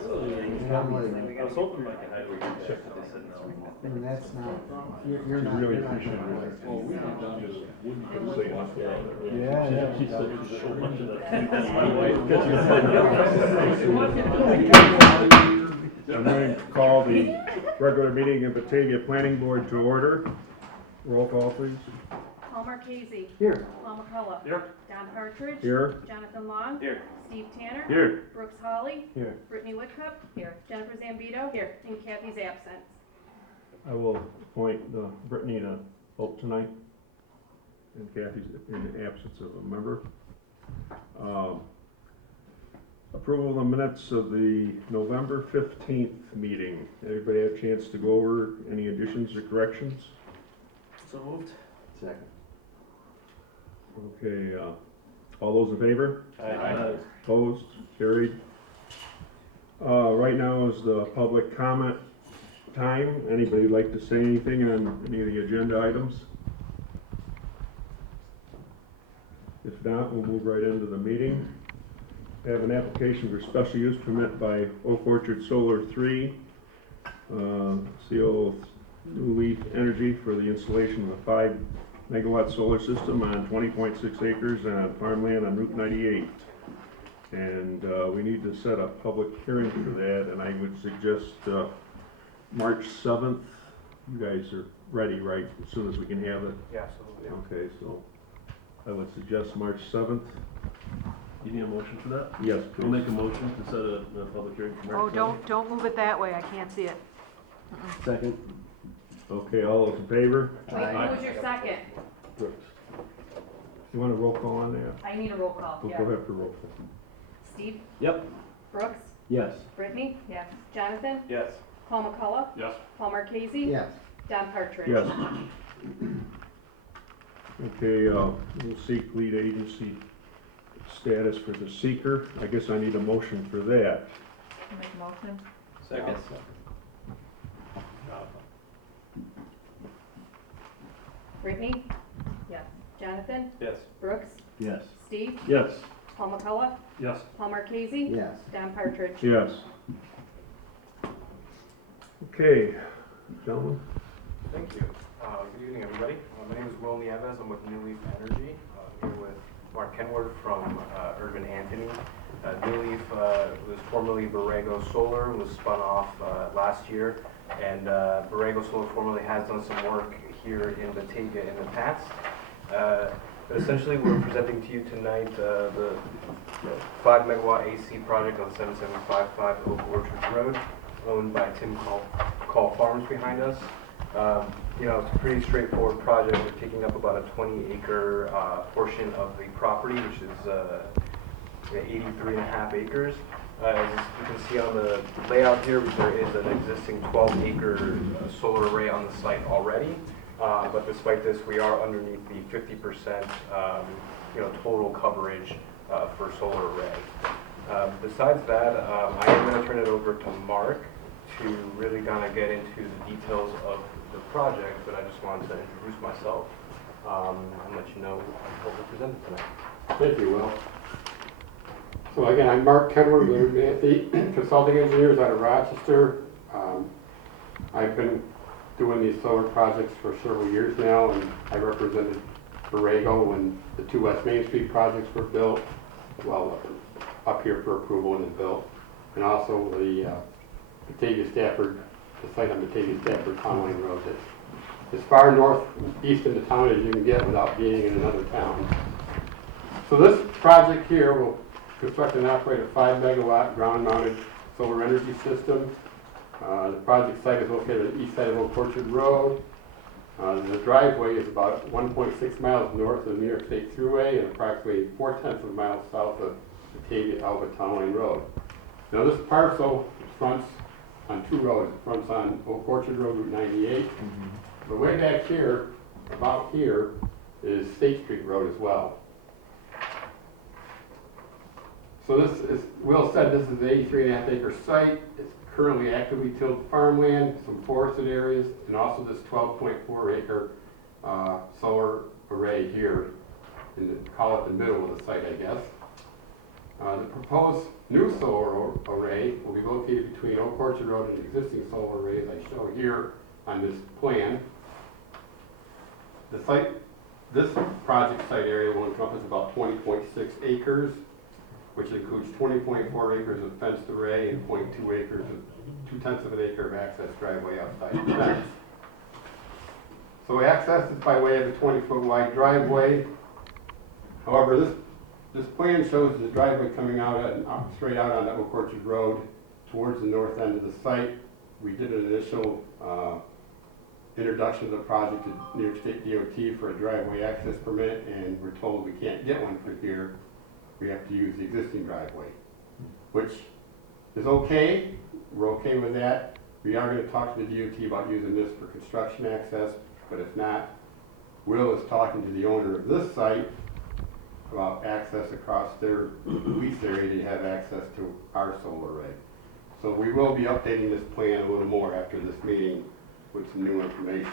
I was hoping like a highway check, but they said no. And that's not, you're not. Really you're not appreciate gonna- it. Well, we went down just wouldn't put say off there. Yeah. She said there's so much of that. That's my wife. I'm going to call the regular meeting of Batavia Planning Board to order. Roll call, please. Paul Marchese. Here. Paul McCullough. Here. Don Partridge. Here. Jonathan Long. Here. Steve Tanner. Here. Brooks Hawley. Here. Brittany Whitcup. Here. Jennifer Zambito. Here. And Kathy's absent. I will appoint Brittany to vote tonight, and Kathy's in the absence of a member. Approval of the minutes of the November 15th meeting. Everybody have a chance to go over any additions or corrections? So moved. Second. Okay, all those in favor? Aye. Opposed? Carried. Right now is the public comment time. Anybody like to say anything on any of the agenda items? If not, we'll move right into the meeting. We have an application for special use permit by Oak Orchard Solar 3, CO New Leaf Energy for the installation of a 5 megawatt solar system on 20.6 acres on farmland on Route 98. And we need to set a public hearing for that, and I would suggest March 7th. You guys are ready, right? As soon as we can have it? Yeah, absolutely. Okay, so I would suggest March 7th. You need a motion for that? Yes, I'll please. make a motion to set a public hearing for March 7th. Oh, don't move it that way. I can't see it. Second. Okay, all those in favor? Wait, who was your second? Brooks. You want a roll call on that? I need a roll call. We'll Yeah. go ahead for roll call. Steve? Yep. Brooks? Yes. Brittany? Yes. Jonathan? Yes. Paul McCullough? Yes. Paul Marchese? Yes. Don Partridge? Yes. Okay, we'll seek lead agency status for the seeker. I guess I need a motion for that. Make a motion. Second. Brittany? Yes. Jonathan? Yes. Brooks? Yes. Steve? Yes. Paul McCullough? Yes. Paul Marchese? Yes. Don Partridge? Yes. Okay, gentlemen. Thank you. Good evening, everybody. My name is Will Nieves. I'm with New Leaf Energy. I'm here with Mark Kenward from Urban Anthony. New Leaf was formerly Borrego Solar, was spun off last year, and Borrego Solar formerly has done some work here in Batavia in the past. But essentially, we're presenting to you tonight the 5 megawatt AC project on 7755 Oak Orchard Road, owned by Tim Call Farms behind us. You know, it's a pretty straightforward project. We're picking up about a 20-acre portion of the property, which is 83.5 acres. As you can see on the layout here, there is an existing 12-acre solar array on the site already. But despite this, we are underneath the 50% total coverage for solar array. Besides that, I am going to turn it over to Mark to really kind of get into the details of the project, but I just wanted to introduce myself and let you know what we're presenting tonight. Thank you, Will. So again, I'm Mark Kenward, with the Consulting Engineers out of Rochester. I've been doing these solar projects for several years now, and I represented Borrego when the 2 West Main Street projects were built, well, up here for approval and then built, and also the Batavia Stafford, the site on Batavia Stafford Town Line Road, that's as far northeast in the town as you can get without being in another town. So this project here will construct and operate a 5 megawatt ground mounted solar energy system. The project site is located on the east side of Oak Orchard Road. The driveway is about 1.6 miles north of the New York State Thruway and approximately 0.4 miles south of Batavia Alva Town Line Road. Now this parcel fronts on 2 roads. It fronts on Oak Orchard Road, Route 98. The way back here, about here, is State Street Road as well. So this is, Will said this is an 83.5 acre site. It's currently actively tilled farmland, some forested areas, and also this 12.4 acre solar array here, call it the middle of the site, I guess. The proposed new solar array will be located between Oak Orchard Road and the existing solar array, as I show here on this plan. The site, this project site area will encompass about 20.6 acres, which includes 20.4 acres of fenced array and 0.2 acres of 0.2 of an acre of access driveway outside the fence. So access is by way of a 20-foot wide driveway. However, this plan shows the driveway coming out straight out on Oak Orchard Road towards the north end of the site. We did an initial introduction of the project to New York State DOT for a driveway access permit, and we're told we can't get one for here. We have to use the existing driveway, which is okay. We're okay with that. We are going to talk to the DOT about using this for construction access, but if not, Will is talking to the owner of this site about access across their lease area to have access to our solar array. So we will be updating this plan a little more after this meeting with some new information.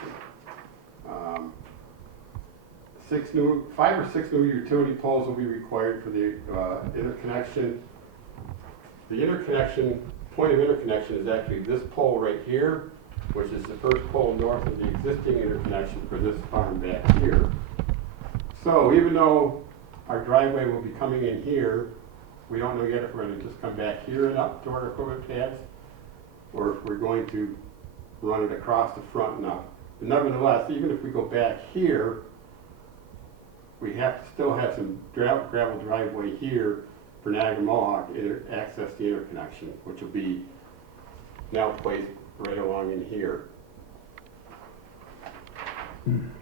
5 or 6 new utility poles will be required for the interconnection. The point of interconnection is actually this pole right here, which is the first pole north of the existing interconnection for this farm back here. So even though our driveway will be coming in here, we don't know yet if we're going to just come back here and up to our equipment pads, or if we're going to run it across the front and up. But nevertheless, even if we go back here, we have to still have some gravel driveway here for Niagara Mohawk to access the interconnection, which will be now placed right along in here.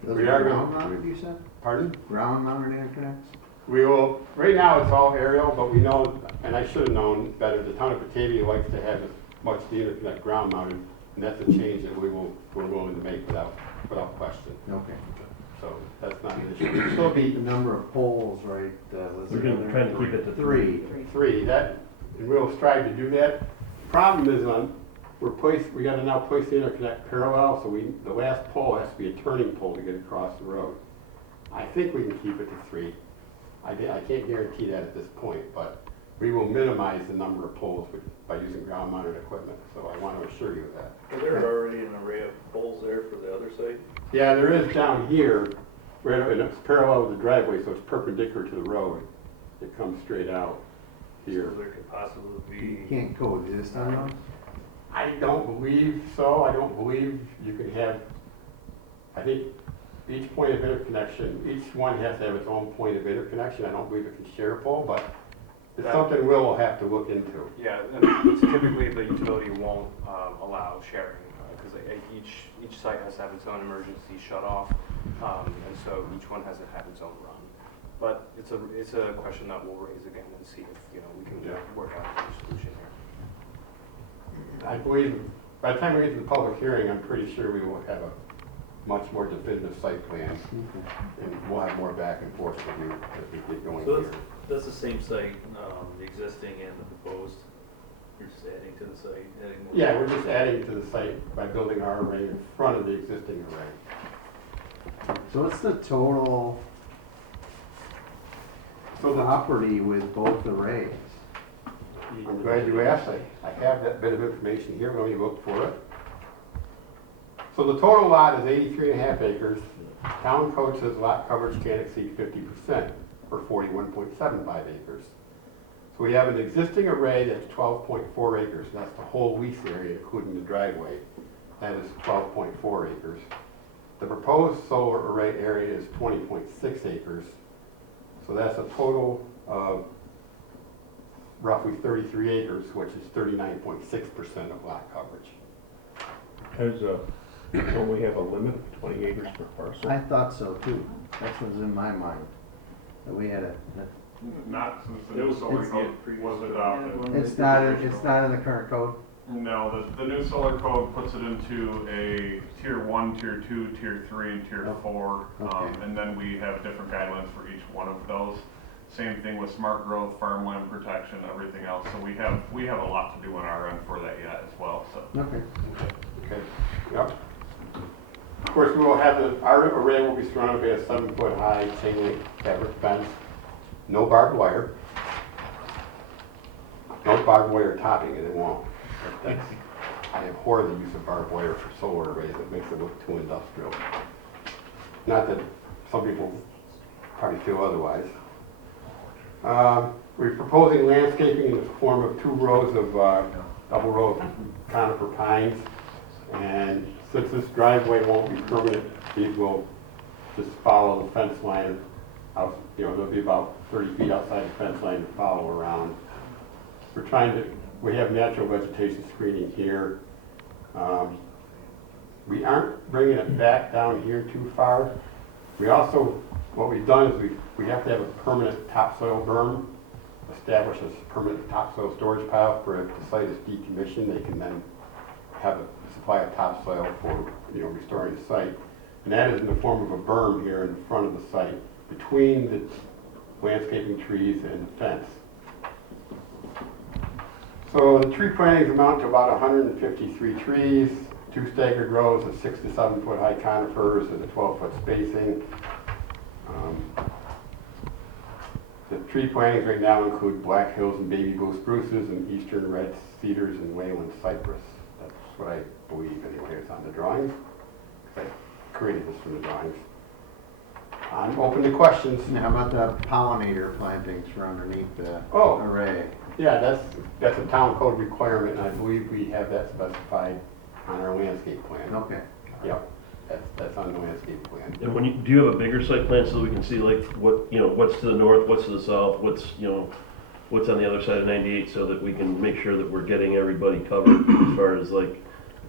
Those We are are ground gonna- mounted, you said? Pardon? Ground mounted interconnects? We will, right now it's all aerial, but we know, and I should have known better, the town of Batavia likes to have as much of the interconnect ground mounted, and that's a change that we're willing to make without question. Okay. So that's not an issue. It'll still be The number of poles, right, was We're gonna try to keep it to three. 3, and we'll strive to do that. Problem is we gotta now place the interconnect parallel, so the last pole has to be a turning pole to get across the road. I think we can keep it to 3. I can't guarantee that at this point, but we will minimize the number of poles by using ground mounted equipment, so I want to assure you of that. Is there already an array of poles there for the other site? Yeah, there is down here, right, and it's parallel with the driveway, so it's perpendicular to the road. It comes straight out here. So there could possibly You be. can't coexist on those? I don't believe so. I don't believe you can have, I think each point of interconnection, each one has to have its own point of interconnection. I don't believe it can share a pole, but it's something we'll have to look into. Yeah, and typically the utility won't allow sharing, because each site has to have its own emergency shut-off, and so each one has to have its own run. But it's a question that we'll raise again and see if, we can work out a solution here. I believe by the time we get to the public hearing, I'm pretty sure we will have a much more definitive site plan, and we'll have more back and forth with you as we get going So here. that's the same site, the existing and the proposed. You're just adding to the site, adding more. Yeah, we're just adding to the site by building our array in front of the existing array. So what's the total property with both arrays? I'm glad you asked. I have that bit of information here. Let me look for it. So the total lot is 83.5 acres. Town code says lot coverage can't exceed 50%, or 41.75 acres. So we have an existing array that's 12.4 acres. That's the whole lease area, including the driveway. That is 12.4 acres. The proposed solar array area is 20.6 acres. So that's a total of roughly 33 acres, which is 39.6% of lot coverage. Don't we have a limit of 20 acres per parcel? I thought so too. That's what's in my mind. That we had Not since the It new was- solar it's code the was previous adopted. it's not in the current code? No, the new solar code puts it into a tier 1, tier 2, tier 3, and tier 4. Okay. And then we have different guidelines for each one of those. Same thing with smart growth, farmland protection, everything else. So we have a lot to do on our end for that yet as well, so. Okay. Okay, yep. Of course, we will have our array will be surrounded by a 7-foot high chain link fabric fence, no barbed wire. no barbed wire topping, and it won't. That's, I abhor the use of barbed wire for solar arrays. It makes it look too industrial. Not that some people probably feel otherwise. We're proposing landscaping in the form of 2 rows of double row of conifer pines. And since this driveway won't be permanent, these will just follow the fence line out, you know, they'll be about 30 feet outside the fence line to follow around. We have natural vegetation screening here. We aren't bringing it back down here too far. We also, what we've done is we have to have a permanent topsoil berm, establish a permanent topsoil storage pile for if the site is decommissioned, they can then have a supply of topsoil for, you know, restoring the site. And that is in the form of a berm here in front of the site, between the landscaping trees and the fence. So the tree plantings amount to about 153 trees, 2 staggered rows of 6 to 7 foot high conifers and a 12-foot spacing. The tree plantings right now include Black Hills and Baby Blue spruces and Eastern red cedars and Wayland cypress. That's what I believe anyway. It's on the drawings. I created this from the drawings. I'm open to questions. And how about the pollinator plantings for underneath the Oh. array? Yeah, that's a town code requirement, and I believe we have that specified on our landscape plan. Okay. Yep, that's on the landscape plan. And when do you have a bigger site plan so that we can see like what, you know, what's to the north, what's to the south, what's, you know, what's on the other side of 98 so that we can make sure that we're getting everybody covered as far as like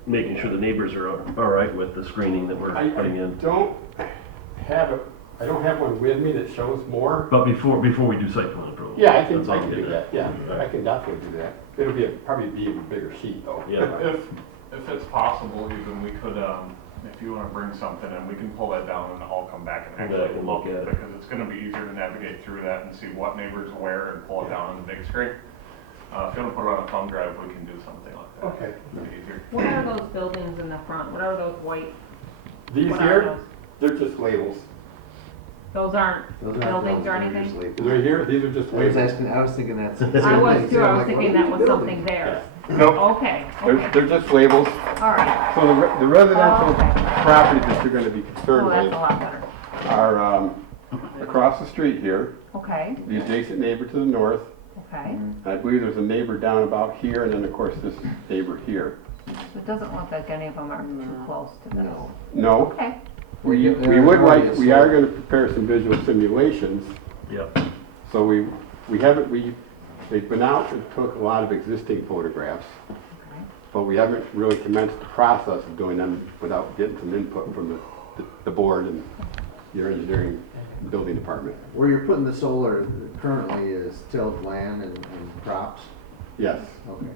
making sure the neighbors are all right with the screening that we're putting in? I don't have one with me that shows more. But before we do site plan approval. Yeah, I can That's all I'm do getting that, at. yeah, Right. I can definitely do that. It'll probably be a bigger sheet though. Yeah. If it's possible, even we could, if you wanna bring something in, we can pull that down and I'll come back and Come back actually and look look at at it, it. because it's gonna be easier to navigate through that and see what neighbors where and pull it down on the big screen. If you wanna put it on a thumb drive, we can do something like that. Okay. It'd be easier. What are those buildings in the front? What are those white? These What are here, they're just labels. Those aren't Those aren't buildings or they're anything? just labeled. Right here, these are just I was labels. I was thinking that. I was too, I was thinking that was something there. Nope, Okay, okay, they're just labels. all right. So the residential Okay. properties that you're gonna be concerned Oh, that's with a lot better. are across the street here, Okay, the adjacent neighbor to the north, okay. and I believe there's a neighbor down about here, and then of course this neighbor here. It doesn't look like any of them are too close to this. No. No, Okay, we are gonna prepare some visual simulations, Yep. so they've been out and took a lot of existing photographs, okay. but we haven't really commenced the process of doing them without getting some input from the board and your engineering building department. Where you're putting the solar currently is tilled land and crops? Yes. Okay.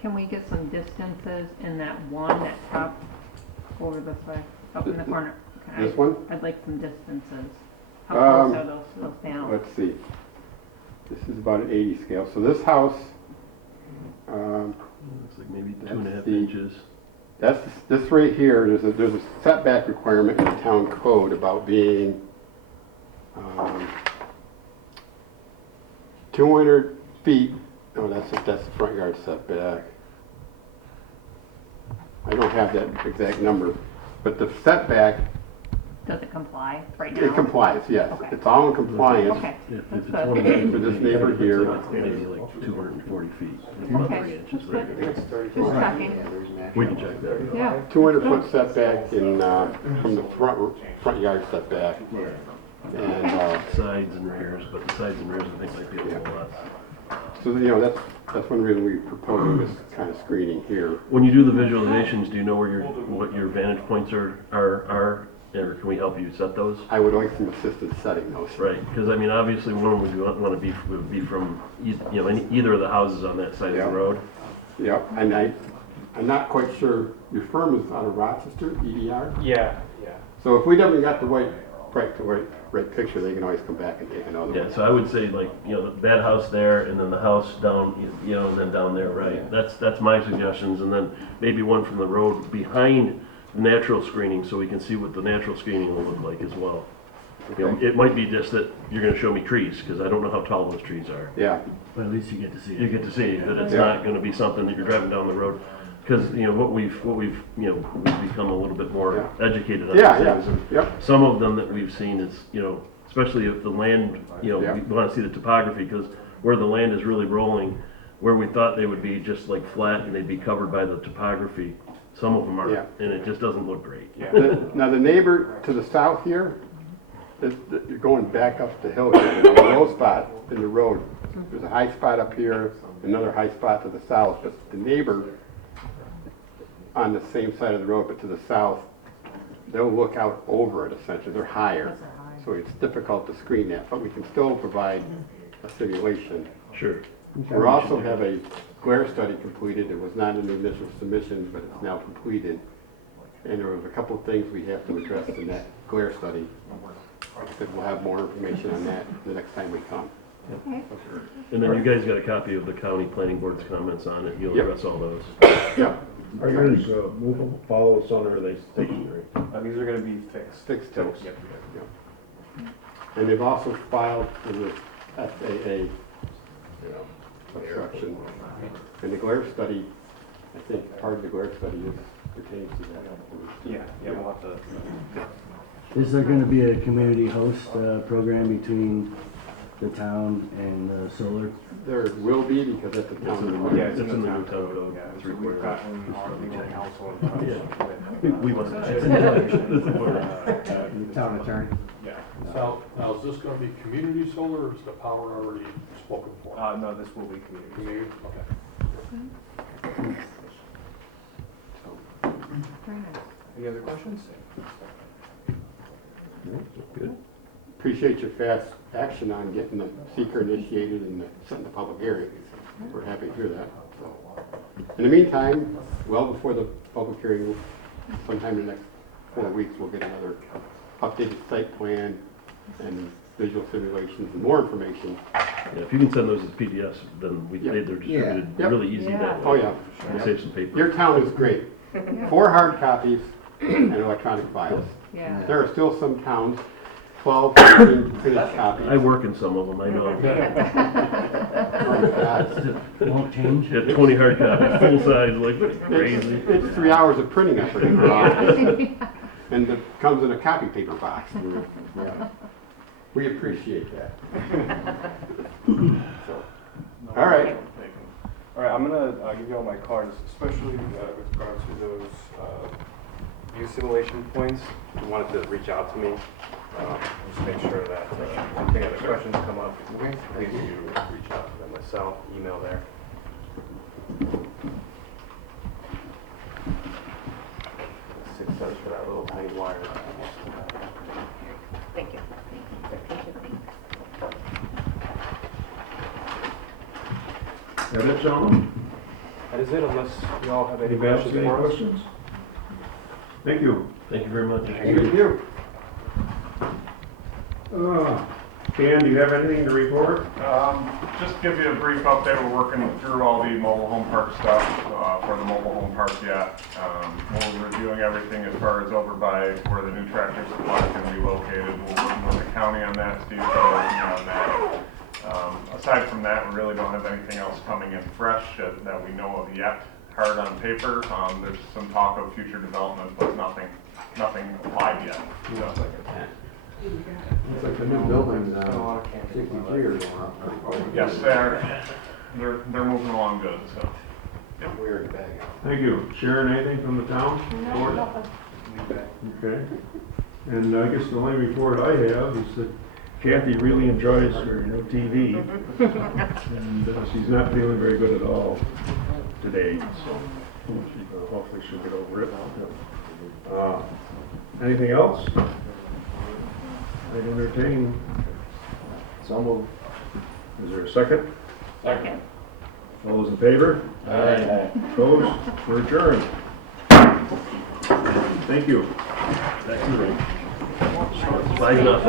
Can we get some distances in that one that's up over this way, up in the corner? Okay. This one? I'd like some distances. How close are those panels? Let's see. This is about an 80 scale. So this house, Looks like maybe That's 2.5 the- inches. this right here, there's a setback requirement in the town code about being 200 feet. No, that's the front yard setback. I don't have that exact number, but the setback, Does it comply right now? it complies, yes. Okay. It's all in compliance. Okay, Yeah, if that's it's good. 1 For this neighbor here. It's maybe like 240 feet. About Okay, 3 inches that's right good. there. Just checking. Yeah, there's natural. We can check that. Yeah. 200-foot setback in, from the front yard setback. And, Sides and rears, but the sides and rears I think might be a little less. so, you know, that's one reason we're proposing this kind of screening here. When you do the visualizations, do you know where what your vantage points are, or can we help you set those? I would like some assistance setting those. Right, because I mean, obviously, one would want to be would be from either of the houses on that side Yeah. of the road. Yep, and I'm not quite sure, your firm is out of Rochester, EDR? Yeah, yeah. So if we haven't got the right picture, they can always come back and take another Yeah, one. so I would say like that house there, and then the house down, and then down there, right? That's my suggestions, and then maybe one from the road behind the natural screening, so we can see what the natural screening will look like as well. You know, Okay. it might be just that you're gonna show me trees, because I don't know how tall those trees are. Yeah, But at least you get to see it. You get to see that it's Yeah. not gonna be something that you're driving down the road. Because, you know, what we've, you know, we've become a little bit more Yeah. educated on yeah, these yeah, things. And yep, some of them that we've seen is, you know, especially if the land, you know, Yeah. we wanna see the topography, because where the land is really rolling, where we thought they would be just like flat and they'd be covered by the topography, some of them are, Yeah. and it just doesn't look great. Now, the neighbor to the south here, you're going back up the hill here, there's a low spot in the road. There's a high spot up here, another high spot to the south, but the neighbor on the same side of the road, but to the south, they'll look out over it essentially, they're higher. So it's difficult to screen that, but we can still provide a simulation. Sure. We also have a glare study completed. It was not in the initial submission, but it's now completed. And there was a couple of things we have to address in that glare study. But we'll have more information on that the next time we come. And then you guys got a copy of the county planning board's comments on it, you'll Yep. address all those. Yep. Are yours movable, follow us on, or are they stationary? These are gonna be fixed. Fixed tips. Yep. And they've also filed for the FAA, obstruction. And the glare study, I think part of the glare study is pertains to that. Yeah, we'll have to. Is there gonna be a community host program between the town and solar? There will be, because at the town. Yeah, it's It's in the town town code. code, yeah. It's So we've required. gotten our legal counsel in touch We with. want to. Town attorney. Yeah. Now, is this gonna be community solar, or is the power already spoken for? No, this will be community. Community, okay. Very nice. Any other questions? Good. Appreciate your fast action on getting the seeker initiated and setting the public hearing. We're happy to hear that. So, in the meantime, well before the public hearing, sometime in the next 4 weeks, we'll get another updated site plan and visual simulations and more information. Yeah, if you can send those as PDFs, then Yep. they're distributed Yep. really easy that Oh, way. yeah. We save some paper. Your town is great. 4 hard copies and electronic files. Yeah. There are still some towns, 12, 13 printed copies. I work in some of them, I know. Oh, my God. Won't change? You have 20 hard copies, full size, like, what, It's, crazy. it's 3 hours of printing effort in your office. And it comes in a copy paper box. Yeah. We appreciate that. So, all right. All right, I'm gonna give you all my cards, especially with regard to those view simulation points. If you wanted to reach out to me, just make sure that if any other questions come up, please do reach out to them myself, email there. $6 for that little tiny wire. Thank you. That it, gentlemen? That is it, unless you all have any Anybody else questions have any for us. questions? Thank you. Thank you very much. Thank you. Ken, do you have anything to report? Just give you a brief update, we're working through all the mobile home park stuff for the mobile home park yet. We're reviewing everything as far as over by where the new tractor supply is going to be located. We're working with the county on that, Steve's working on that. Aside from that, we really don't have anything else coming in fresh that we know of yet, hard on paper. There's some talk of future development, but nothing applied yet. So, Looks like the new buildings, 63 are going up. yes, they're moving along good, so. Weird bag. Thank you. Sharon, anything from the town? Okay. And I guess the only report I have is that Kathy really enjoys her new TV. And she's not feeling very good at all today, so hopefully she'll get over it. Anything else? I'd entertain. So moved. Is there a second? Second. All those in favor? Aye. Opposed? We're adjourned. Thank you. Back to the room. 5-0.